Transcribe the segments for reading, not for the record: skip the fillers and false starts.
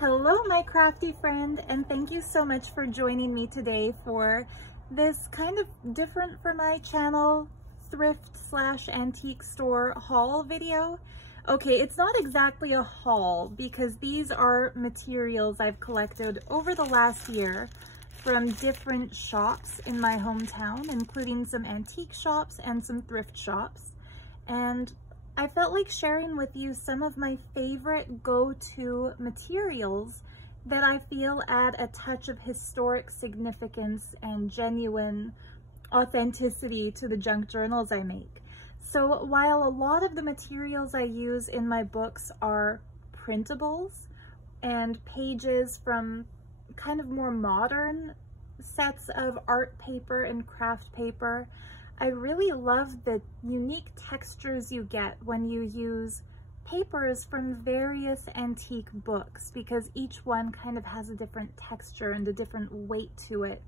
Hello, my crafty friend, and thank you so much for joining me today for this kind of different for my channel thrift/antique store haul video. Okay, it's not exactly a haul because these are materials I've collected over the last year from different shops in my hometown, including some antique shops and some thrift shops. And I felt like sharing with you some of my favorite go-to materials that I feel add a touch of historic significance and genuine authenticity to the junk journals I make. So while a lot of the materials I use in my books are printables and pages from kind of more modern sets of art paper and craft paper, I really love the unique textures you get when you use papers from various antique books, because each one kind of has a different texture and a different weight to it.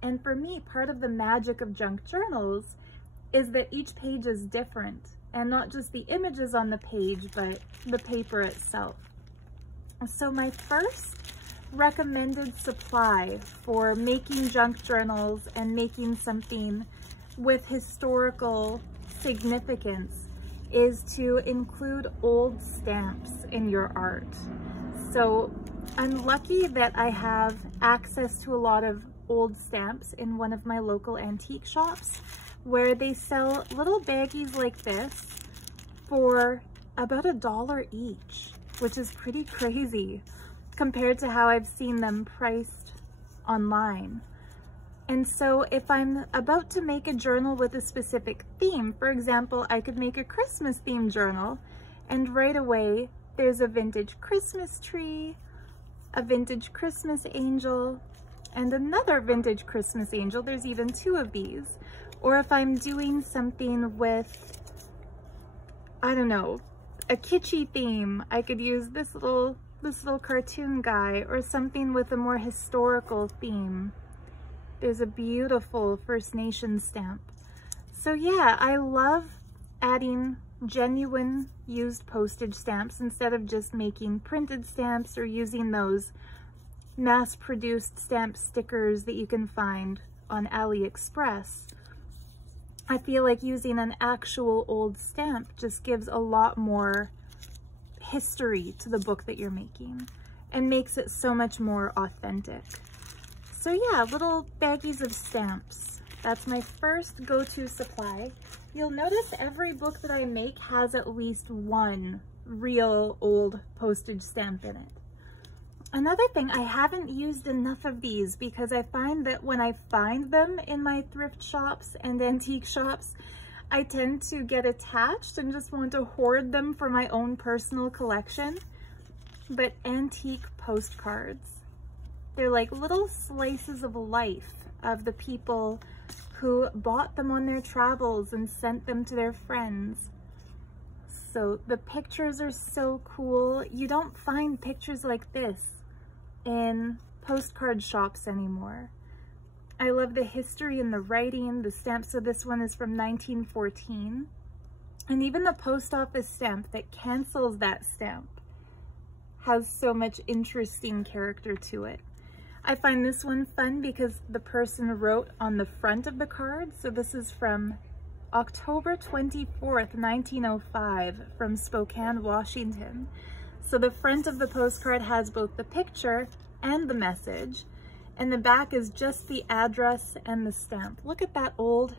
And for me, part of the magic of junk journals is that each page is different, and not just the images on the page, but the paper itself. So my first recommended supply for making junk journals and making something with historical significance is to include old stamps in your art. So I'm lucky that I have access to a lot of old stamps in one of my local antique shops, where they sell little baggies like this for about $1 each, which is pretty crazy compared to how I've seen them priced online. And so if I'm about to make a journal with a specific theme, for example, I could make a Christmas themed journal, and right away there's a vintage Christmas tree, a vintage Christmas angel, and another vintage Christmas angel. There's even two of these. Or if I'm doing something with, I don't know, a kitschy theme, I could use this little cartoon guy, or something with a more historical theme. There's a beautiful First Nations stamp. So yeah, I love adding genuine used postage stamps instead of just making printed stamps or using those mass-produced stamp stickers that you can find on AliExpress. I feel like using an actual old stamp just gives a lot more history to the book that you're making and makes it so much more authentic. So yeah, little baggies of stamps. That's my first go-to supply. You'll notice every book that I make has at least one real old postage stamp in it. Another thing, I haven't used enough of these because I find that when I find them in my thrift shops and antique shops, I tend to get attached and just want to hoard them for my own personal collection. But antique postcards. They're like little slices of life of the people who bought them on their travels and sent them to their friends. So the pictures are so cool. You don't find pictures like this in postcard shops anymore. I love the history and the writing. The stamp, so this one is from 1914. And even the post office stamp that cancels that stamp has so much interesting character to it. I find this one fun because the person wrote on the front of the card. So this is from October 24th, 1905 from Spokane, Washington. So the front of the postcard has both the picture and the message, and the back is just the address and the stamp. Look at that old.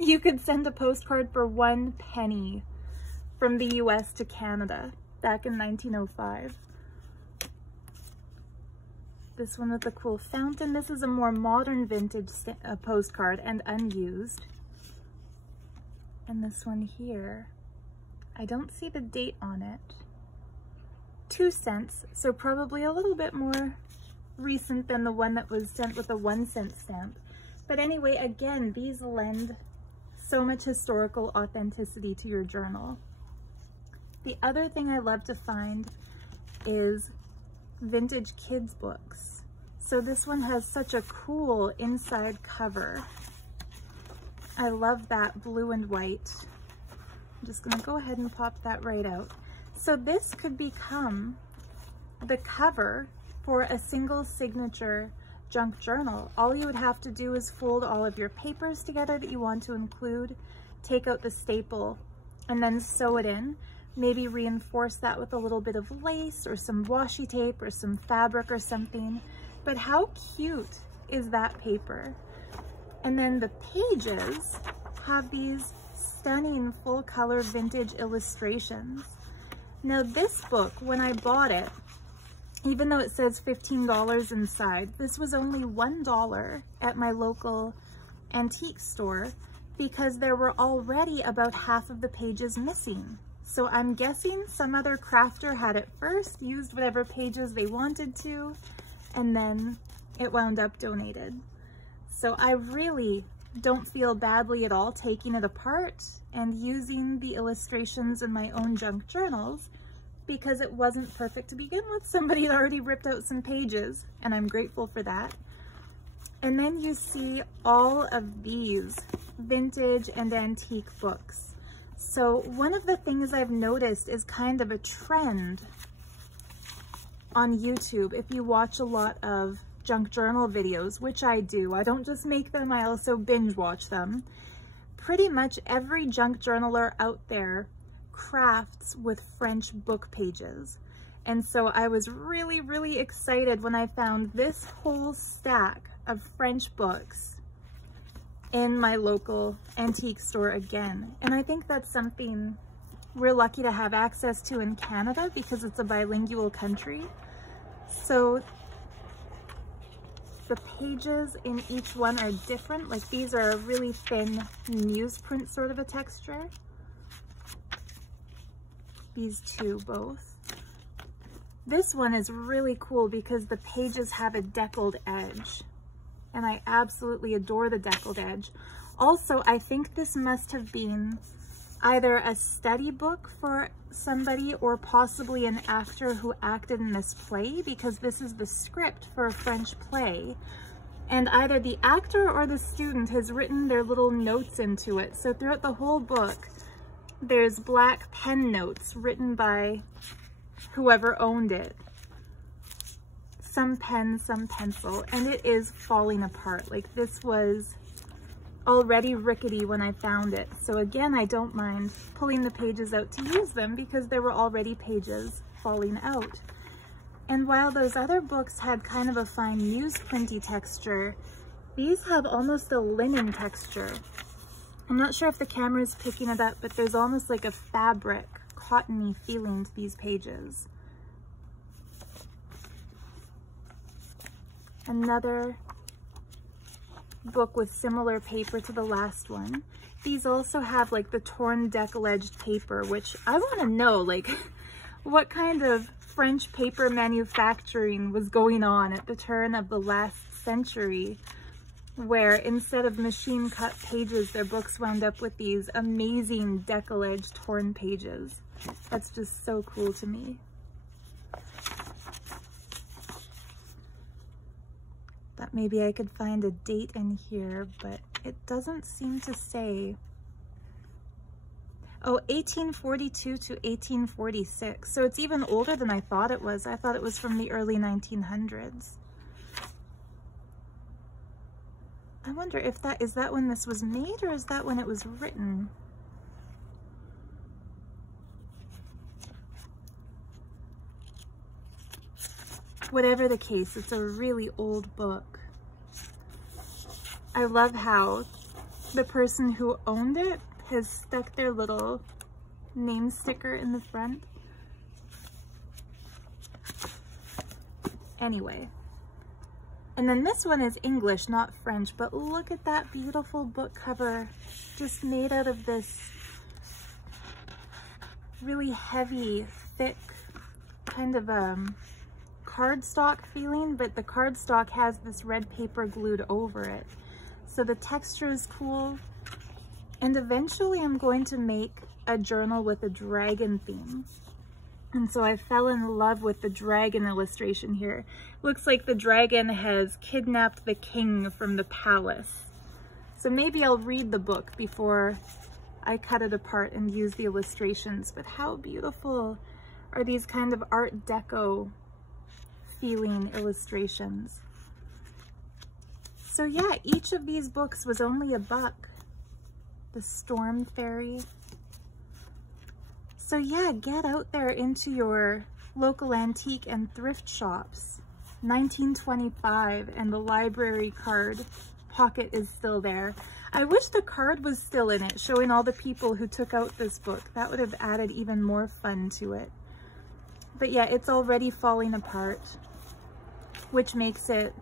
You could send a postcard for 1 penny from the US to Canada back in 1905. This one with the cool fountain. This is a more modern vintage postcard and unused. And this one here, I don't see the date on it. 2 cents, so probably a little bit more recent than the one that was sent with a 1 cent stamp. But anyway, again, these lend so much historical authenticity to your journal. The other thing I love to find is vintage kids books. So this one has such a cool inside cover. I love that blue and white. I'm just gonna go ahead and pop that right out. So this could become the cover for a single signature junk journal. All you would have to do is fold all of your papers together that you want to include, take out the staple, and then sew it in. Maybe reinforce that with a little bit of lace or some washi tape or some fabric or something. But how cute is that paper? And then the pages have these stunning full color vintage illustrations. Now this book, when I bought it, even though it says $15 inside, this was only $1 at my local antique store because there were already about half of the pages missing. So I'm guessing some other crafter had it first, used whatever pages they wanted to, and then it wound up donated. So I really don't feel badly at all taking it apart and using the illustrations in my own junk journals, because it wasn't perfect to begin with. Somebody had already ripped out some pages, and I'm grateful for that. And then you see all of these vintage and antique books. So one of the things I've noticed is kind of a trend on YouTube. If you watch a lot of junk journal videos, which I do, I don't just make them, I also binge watch them. Pretty much every junk journaler out there crafts with French book pages. And so I was really, really excited when I found this whole stack of French books in my local antique store again. And I think that's something we're lucky to have access to in Canada because it's a bilingual country. So the pages in each one are different. Like these are a really thin newsprint sort of a texture. These two both. This one is really cool because the pages have a deckled edge, and I absolutely adore the deckled edge. Also, I think this must have been either a study book for somebody or possibly an actor who acted in this play, because this is the script for a French play, and either the actor or the student has written their little notes into it. So throughout the whole book, there's black pen notes written by whoever owned it. Some pen, some pencil, and it is falling apart. Like this was already rickety when I found it. So again, I don't mind pulling the pages out to use them because there were already pages falling out. And while those other books had kind of a fine newsprinty texture, these have almost a linen texture. I'm not sure if the camera is picking it up, but there's almost like a fabric, cottony feeling to these pages. Another book with similar paper to the last one. These also have like the torn deckle-edged paper, which I want to know, like, what kind of French paper manufacturing was going on at the turn of the last century, where instead of machine cut pages, their books wound up with these amazing deckle-edged torn pages. That's just so cool to me. Thought maybe I could find a date in here, but it doesn't seem to say. Oh, 1842 to 1846. So it's even older than I thought it was. I thought it was from the early 1900s. I wonder if is that when this was made, or is that when it was written? Whatever the case, it's a really old book. I love how the person who owned it has stuck their little name sticker in the front. Anyway. And then this one is English, not French, but look at that beautiful book cover, just made out of this really heavy, thick, kind of cardstock feeling, but the cardstock has this red paper glued over it. So the texture is cool. And eventually I'm going to make a journal with a dragon theme. And so I fell in love with the dragon illustration here. Looks like the dragon has kidnapped the king from the palace. So maybe I'll read the book before I cut it apart and use the illustrations. But how beautiful are these kind of Art Deco feeling illustrations. So yeah, each of these books was only $1. The Storm Fairy. So yeah, get out there into your local antique and thrift shops. 1925, and the library card pocket is still there. I wish the card was still in it, showing all the people who took out this book. That would have added even more fun to it. But yeah, it's already falling apart, which makes it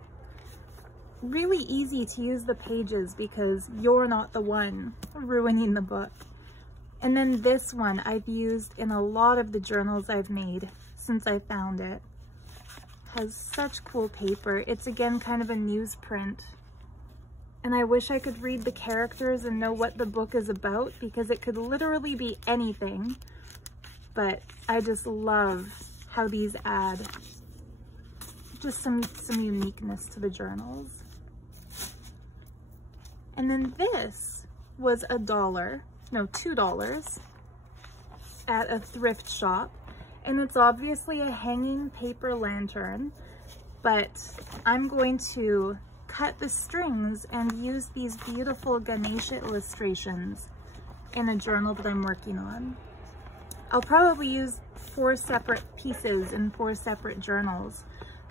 really easy to use the pages because you're not the one ruining the book. And then this one I've used in a lot of the journals I've made since I found it. Has such cool paper. It's again kind of a newsprint. And I wish I could read the characters and know what the book is about, because it could literally be anything. But I just love how these add just some uniqueness to the journals. And then this was $2 at a thrift shop. And it's obviously a hanging paper lantern, but I'm going to cut the strings and use these beautiful Ganesha illustrations in a journal that I'm working on. I'll probably use 4 separate pieces in 4 separate journals,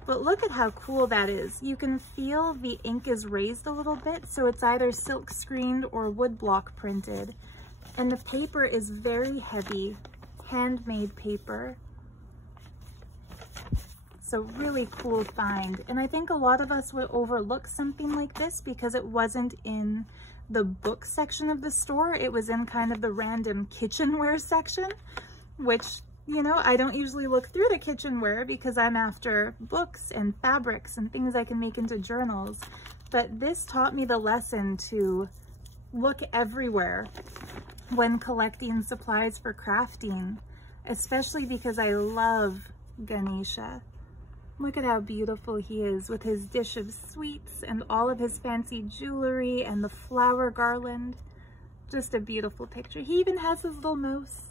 but look at how cool that is. You can feel the ink is raised a little bit, so it's either silk screened or woodblock printed. And the paper is very heavy, handmade paper. So really cool find. And I think a lot of us would overlook something like this because it wasn't in the book section of the store. It was in kind of the random kitchenware section, which, you know, I don't usually look through the kitchenware because I'm after books and fabrics and things I can make into journals. But this taught me the lesson to look everywhere when collecting supplies for crafting, especially because I love Ganesha. Look at how beautiful he is with his dish of sweets and all of his fancy jewelry and the flower garland. Just a beautiful picture. He even has his little mouse.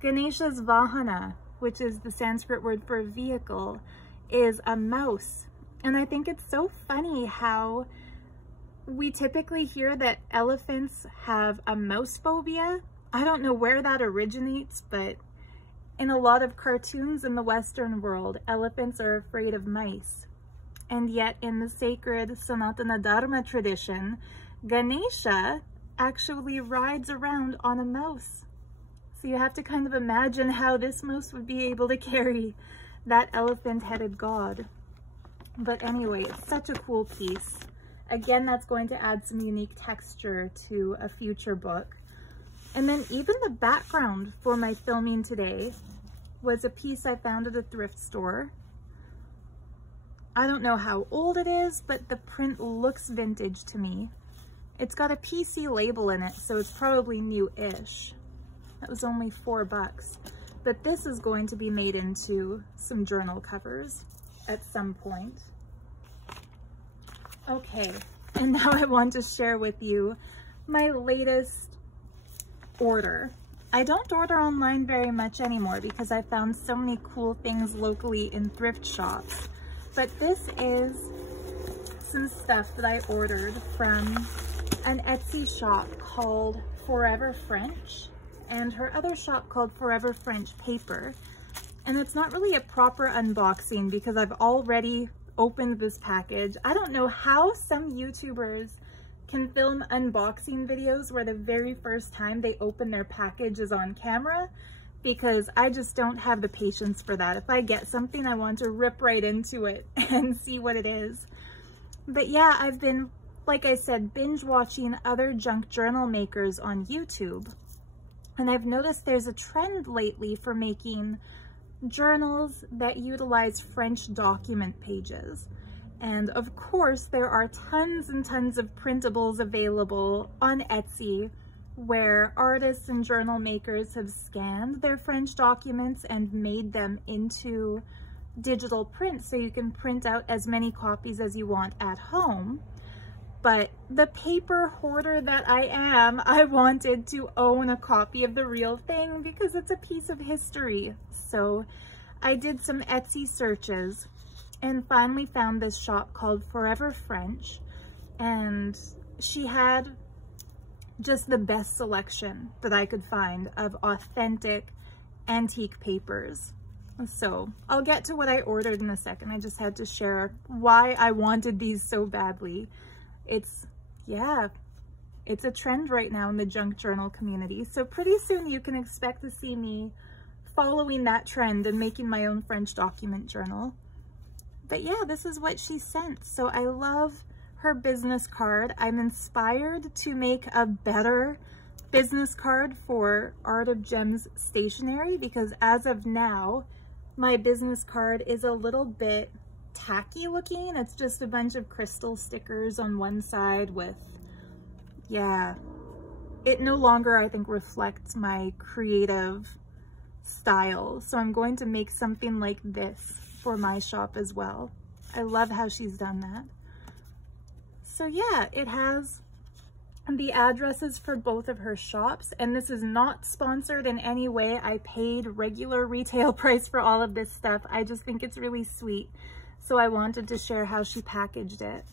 Ganesha's Vahana, which is the Sanskrit word for vehicle, is a mouse. And I think it's so funny how we typically hear that elephants have a mouse phobia. I don't know where that originates, but in a lot of cartoons in the Western world, elephants are afraid of mice. And yet in the sacred Sanatana Dharma tradition, Ganesha actually rides around on a mouse. So you have to kind of imagine how this mouse would be able to carry that elephant-headed god. But anyway, it's such a cool piece. Again, that's going to add some unique texture to a future book. And then even the background for my filming today was a piece I found at a thrift store. I don't know how old it is, but the print looks vintage to me. It's got a PC label in it, so it's probably new-ish. That was only $4. But this is going to be made into some journal covers at some point. Okay, and now I want to share with you my latest order. I don't order online very much anymore because I found so many cool things locally in thrift shops. But this is some stuff that I ordered from an Etsy shop called Forever French and her other shop called Forever French Paper. And it's not really a proper unboxing because I've already opened this package. I don't know how some YouTubers can film unboxing videos where the very first time they open their package is on camera, because I just don't have the patience for that. If I get something, I want to rip right into it and see what it is. But yeah, I've been, like I said, binge watching other junk journal makers on YouTube. And I've noticed there's a trend lately for making journals that utilize French document pages. And of course, there are tons and tons of printables available on Etsy where artists and journal makers have scanned their French documents and made them into digital print so you can print out as many copies as you want at home. But the paper hoarder that I am, I wanted to own a copy of the real thing because it's a piece of history. So I did some Etsy searches and finally found this shop called Forever French, and she had just the best selection that I could find of authentic antique papers. So I'll get to what I ordered in a second. I just had to share why I wanted these so badly. Yeah, it's a trend right now in the junk journal community. So pretty soon you can expect to see me following that trend and making my own French document journal. But yeah, this is what she sent. So I love her business card. I'm inspired to make a better business card for Art of Gems stationery, because as of now, my business card is a little bit tacky looking. It's just a bunch of crystal stickers on one side with, yeah, it no longer, I think, reflects my creative style. So I'm going to make something like this for my shop as well. I love how she's done that. So yeah, it has the addresses for both of her shops, and this is not sponsored in any way. I paid regular retail price for all of this stuff. I just think it's really sweet, so I wanted to share how she packaged it.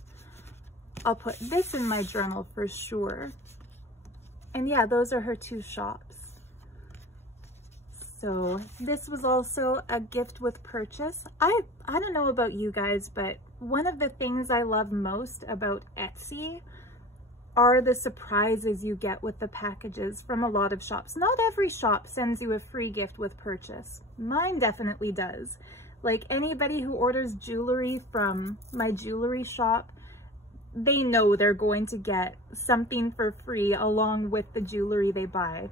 I'll put this in my journal for sure. And yeah, those are her two shops. So this was also a gift with purchase. I don't know about you guys, but one of the things I love most about Etsy are the surprises you get with the packages from a lot of shops. Not every shop sends you a free gift with purchase. Mine definitely does. Like anybody who orders jewelry from my jewelry shop, they know they're going to get something for free along with the jewelry they buy.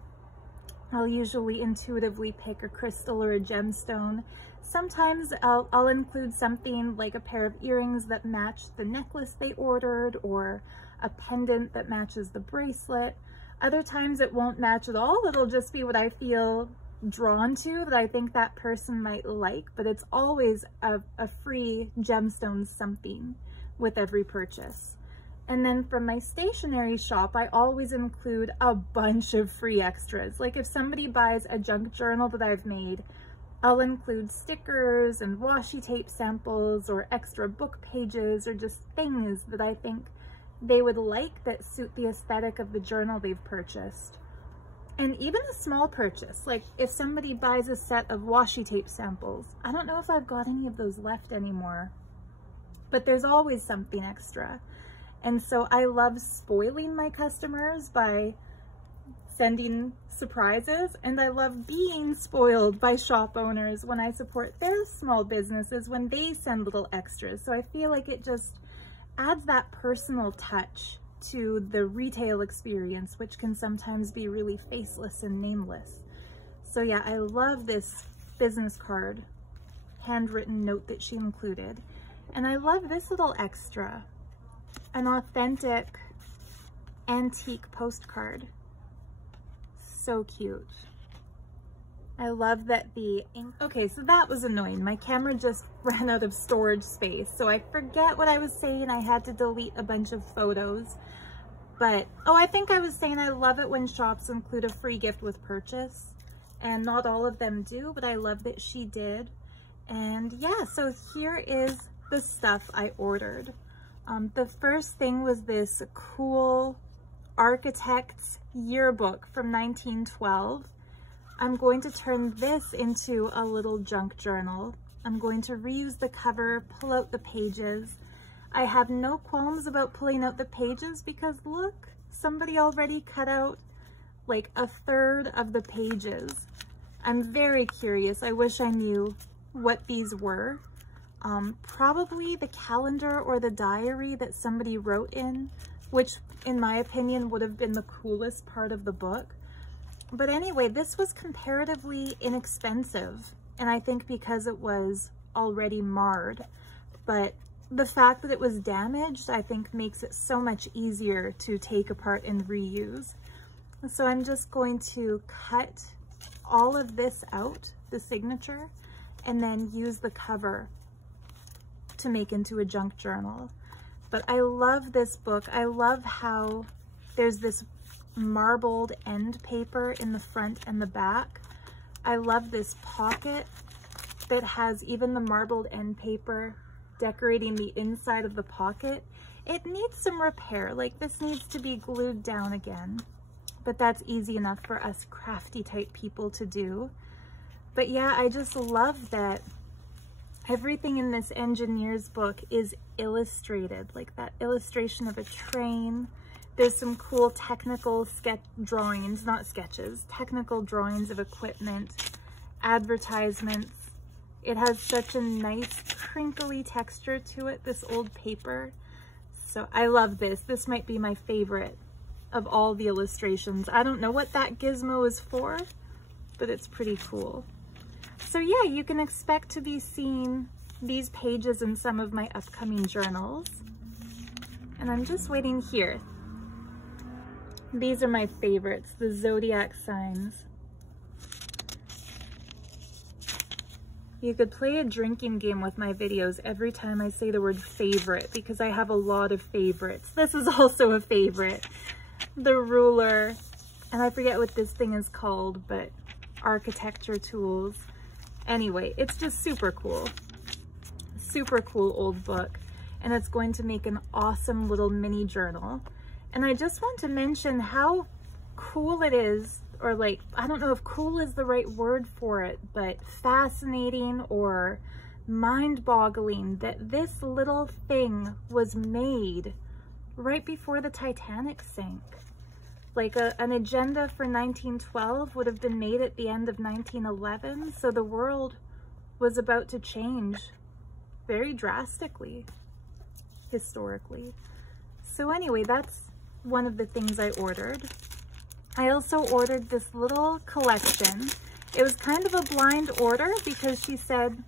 I'll usually intuitively pick a crystal or a gemstone. Sometimes I'll include something like a pair of earrings that match the necklace they ordered, or a pendant that matches the bracelet. Other times it won't match at all. It'll just be what I feel drawn to, that I think that person might like, but it's always a free gemstone something with every purchase. And then from my stationery shop, I always include a bunch of free extras. Like if somebody buys a junk journal that I've made, I'll include stickers and washi tape samples or extra book pages, or just things that I think they would like that suit the aesthetic of the journal they've purchased. And even a small purchase, like if somebody buys a set of washi tape samples, I don't know if I've got any of those left anymore, but there's always something extra. And so I love spoiling my customers by sending surprises, and I love being spoiled by shop owners when I support their small businesses when they send little extras. So I feel like it just adds that personal touch to the retail experience, which can sometimes be really faceless and nameless. So yeah, I love this business card handwritten note that she included. And I love this little extra, an authentic antique postcard. So cute. I love that the ink. Okay, so that was annoying. My camera just ran out of storage space, so I forget what I was saying. I had to delete a bunch of photos. But, oh, I think I was saying I love it when shops include a free gift with purchase. And not all of them do, but I love that she did. And yeah, so here is the stuff I ordered. The first thing was this cool architect's yearbook from 1912. I'm going to turn this into a little junk journal. I'm going to reuse the cover, pull out the pages. I have no qualms about pulling out the pages because look, somebody already cut out like a third of the pages. I'm very curious. I wish I knew what these were. Probably the calendar or the diary that somebody wrote in, which in my opinion would have been the coolest part of the book. But anyway, this was comparatively inexpensive, and I think because it was already marred. But the fact that it was damaged, I think makes it so much easier to take apart and reuse. So I'm just going to cut all of this out, the signature, and then use the cover to make into a junk journal. But I love this book. I love how there's this marbled end paper in the front and the back. I love this pocket that has even the marbled end paper decorating the inside of the pocket. It needs some repair, like this needs to be glued down again, but that's easy enough for us crafty type people to do. But yeah, I just love that everything in this engineer's book is illustrated, like that illustration of a train. There's some cool technical drawings, not sketches, technical drawings of equipment, advertisements. It has such a nice crinkly texture to it, this old paper. So I love this. This might be my favorite of all the illustrations. I don't know what that gizmo is for, but it's pretty cool. So yeah, you can expect to be seeing these pages in some of my upcoming journals. And I'm just waiting here. These are my favorites, the zodiac signs. You could play a drinking game with my videos every time I say the word favorite, because I have a lot of favorites. This is also a favorite. The ruler, and I forget what this thing is called, but architecture tools. Anyway, it's just super cool. Super cool old book. And it's going to make an awesome little mini journal. And I just want to mention how cool it is, or like, I don't know if cool is the right word for it, but fascinating or mind-boggling that this little thing was made right before the Titanic sank. Like an agenda for 1912 would have been made at the end of 1911, so the world was about to change very drastically, historically. So anyway, that's one of the things I ordered. I also ordered this little collection. It was kind of a blind order because she said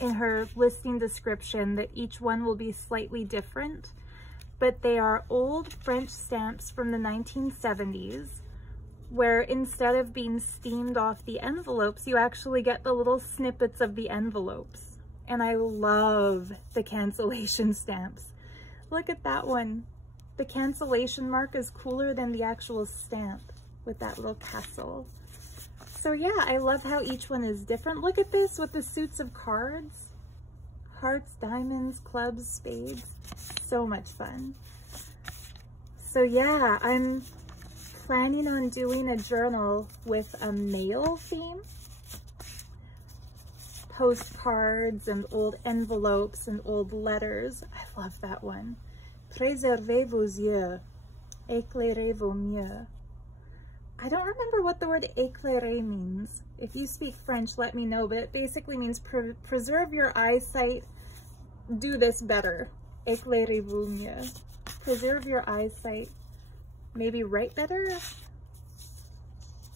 in her listing description that each one will be slightly different, but they are old French stamps from the 1970s, where instead of being steamed off the envelopes, you actually get the little snippets of the envelopes. And I love the cancellation stamps. Look at that one. The cancellation mark is cooler than the actual stamp with that little castle. So yeah, I love how each one is different. Look at this with the suits of cards. Hearts, diamonds, clubs, spades. So much fun. So yeah, I'm planning on doing a journal with a mail theme. Postcards and old envelopes and old letters. I love that one. Préservez vos yeux, éclairez vos mieux. I don't remember what the word éclairer means. If you speak French, let me know, but it basically means preserve your eyesight, do this better. Éclairez-vous mieux. Preserve your eyesight, maybe write better?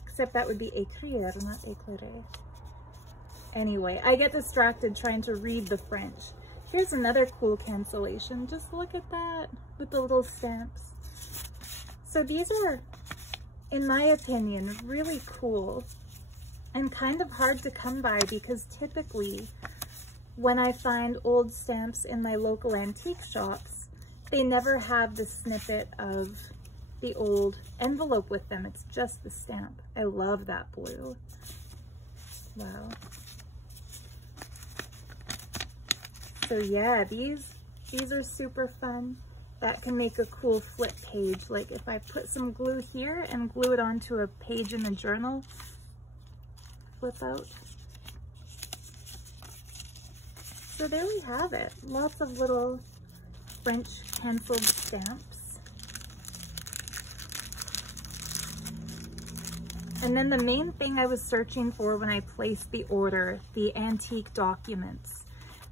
Except that would be écrire, not éclairer. Anyway, I get distracted trying to read the French. Here's another cool cancellation. Just look at that with the little stamps. So these are, in my opinion, really cool and kind of hard to come by because typically when I find old stamps in my local antique shops, they never have the snippet of the old envelope with them. It's just the stamp. I love that blue. Wow. So yeah, these are super fun. That can make a cool flip page. Like if I put some glue here and glue it onto a page in the journal, flip out. So there we have it. Lots of little French penciled stamps. And then the main thing I was searching for when I placed the order, the antique documents.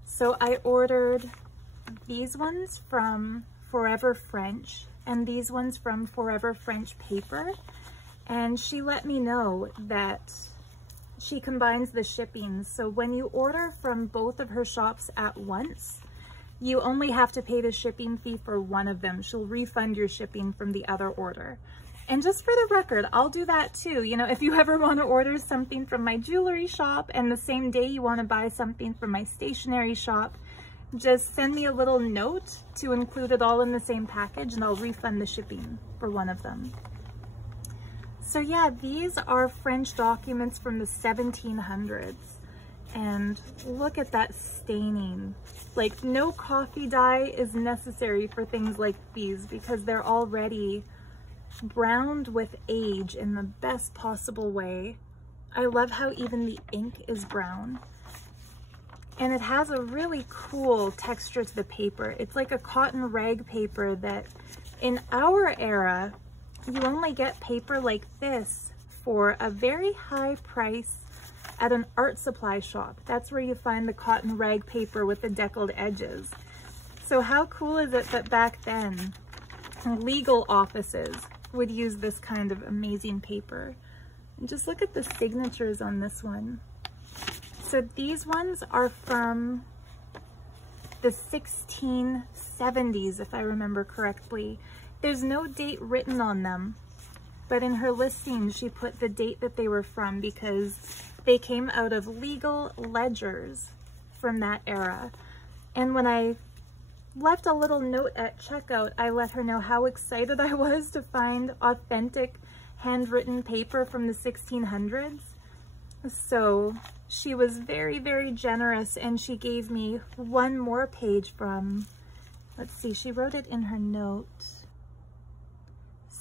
So I ordered these ones from Forever French and these ones from Forever French Paper. And she let me know that she combines the shipping. So when you order from both of her shops at once, you only have to pay the shipping fee for one of them. She'll refund your shipping from the other order. And just for the record, I'll do that too. You know, if you ever want to order something from my jewelry shop and the same day you want to buy something from my stationery shop, just send me a little note to include it all in the same package and I'll refund the shipping for one of them. So yeah, these are French documents from the 1700s. And look at that staining. Like, no coffee dye is necessary for things like these because they're already browned with age in the best possible way. I love how even the ink is brown. And it has a really cool texture to the paper. It's like a cotton rag paper that in our era, you only get paper like this for a very high price at an art supply shop. That's where you find the cotton rag paper with the deckled edges. So how cool is it that back then, legal offices would use this kind of amazing paper? And just look at the signatures on this one. So these ones are from the 1670s, if I remember correctly. There's no date written on them, but in her listing, she put the date that they were from because they came out of legal ledgers from that era. And when I left a little note at checkout, I let her know how excited I was to find authentic handwritten paper from the 1600s. So she was very, very generous, and she gave me one more page from, let's see, she wrote it in her note,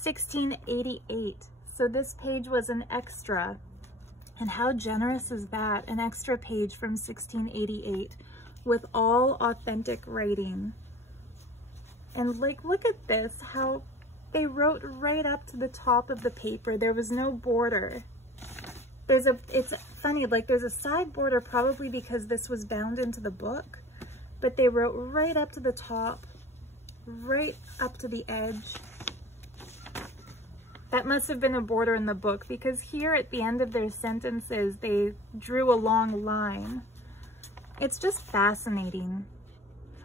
1688. So this page was an extra. And how generous is that? An extra page from 1688 with all authentic writing. And like, look at this, how they wrote right up to the top of the paper. There was no border. It's funny, like there's a side border probably because this was bound into the book, but they wrote right up to the top, right up to the edge. That must have been a border in the book because here at the end of their sentences, they drew a long line. It's just fascinating.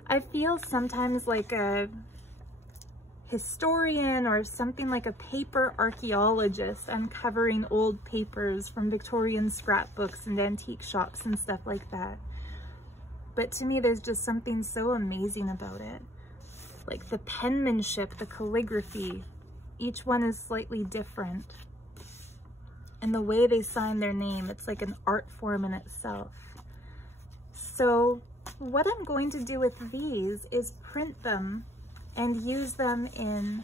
I feel sometimes like a historian or something like a paper archaeologist uncovering old papers from Victorian scrapbooks and antique shops and stuff like that. But to me, there's just something so amazing about it. Like the penmanship, the calligraphy, each one is slightly different. And the way they sign their name, it's like an art form in itself. So what I'm going to do with these is print them and use them in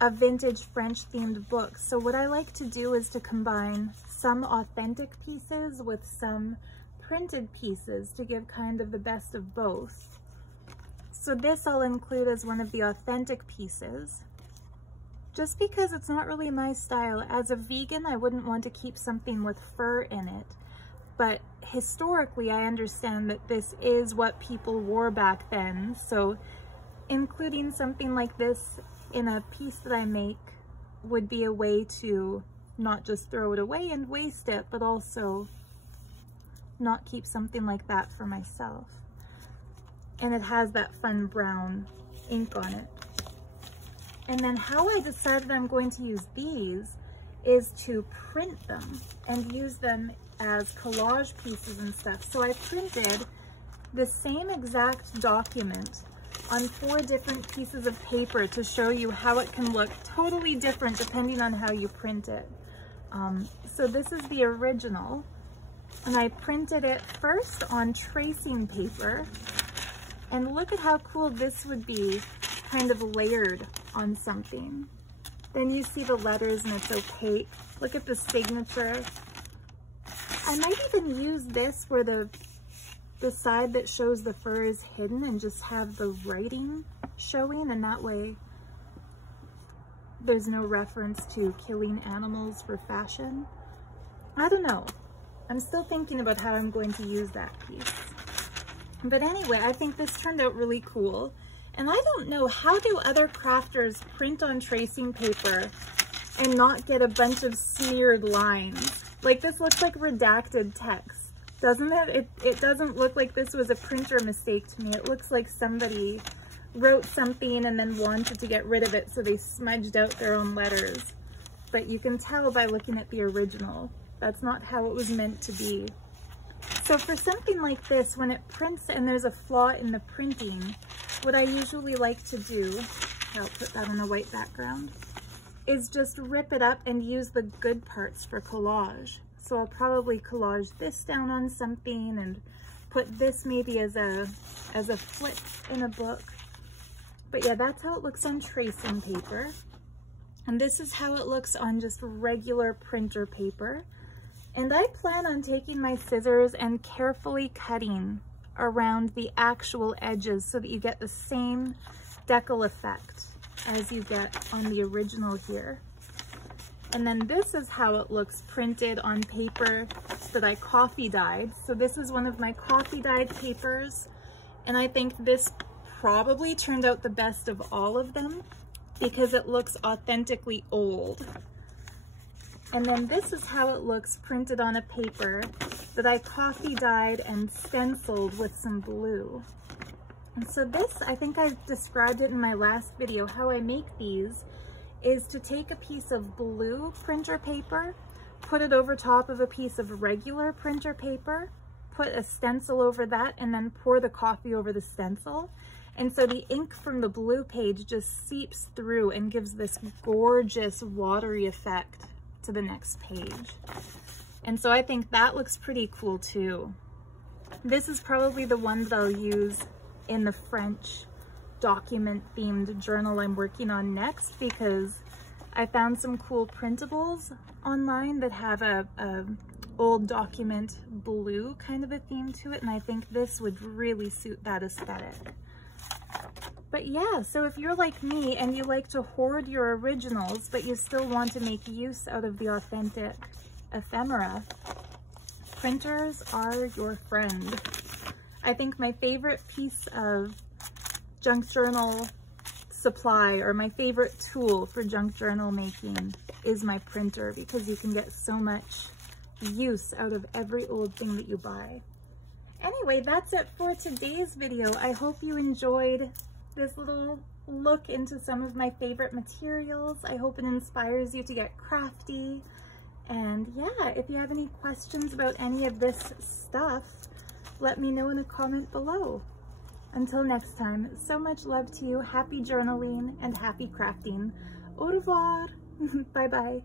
a vintage French themed book. So what I like to do is to combine some authentic pieces with some printed pieces to give kind of the best of both. So this I'll include as one of the authentic pieces, just because it's not really my style. As a vegan, I wouldn't want to keep something with fur in it, but historically I understand that this is what people wore back then. So including something like this in a piece that I make would be a way to not just throw it away and waste it, but also not keep something like that for myself. And it has that fun brown ink on it. And then how I decided I'm going to use these is to print them and use them as collage pieces and stuff. So I printed the same exact document on 4 different pieces of paper to show you how it can look totally different depending on how you print it. So this is the original, and I printed it first on tracing paper, and look at how cool this would be kind of layered on something. Then you see the letters and it's opaque. Look at the signature. I might even use this where the side that shows the fur is hidden and just have the writing showing, and that way there's no reference to killing animals for fashion. I don't know. I'm still thinking about how I'm going to use that piece. But anyway, I think this turned out really cool. And I don't know, how do other crafters print on tracing paper and not get a bunch of smeared lines? Like, this looks like redacted text, doesn't it? It doesn't look like this was a printer mistake to me. It looks like somebody wrote something and then wanted to get rid of it, so they smudged out their own letters. But you can tell by looking at the original, that's not how it was meant to be. So for something like this, when it prints and there's a flaw in the printing, what I usually like to do, I'll put that on a white background, is just rip it up and use the good parts for collage. So I'll probably collage this down on something and put this maybe as a flip in a book. But yeah, that's how it looks on tracing paper. And this is how it looks on just regular printer paper. And I plan on taking my scissors and carefully cutting around the actual edges so that you get the same decal effect as you get on the original here. And then this is how it looks printed on paper that I coffee dyed. So this is one of my coffee dyed papers. And I think this probably turned out the best of all of them because it looks authentically old. And then this is how it looks printed on a paper that I coffee dyed and stenciled with some blue. And so this, I think I described it in my last video, how I make these is to take a piece of blue printer paper, put it over top of a piece of regular printer paper, put a stencil over that, and then pour the coffee over the stencil. And so the ink from the blue page just seeps through and gives this gorgeous watery effect to the next page. And so I think that looks pretty cool too. This is probably the one that I'll use in the French document themed journal I'm working on next, because I found some cool printables online that have a old document blue kind of a theme to it, and I think this would really suit that aesthetic. But yeah, so if you're like me and you like to hoard your originals, but you still want to make use out of the authentic ephemera, printers are your friend. I think my favorite piece of junk journal supply, or my favorite tool for junk journal making, is my printer, because you can get so much use out of every old thing that you buy. Anyway, that's it for today's video. I hope you enjoyed this little look into some of my favorite materials. I hope it inspires you to get crafty. And yeah, if you have any questions about any of this stuff, let me know in a comment below. Until next time, so much love to you, happy journaling and happy crafting. Au revoir. Bye bye.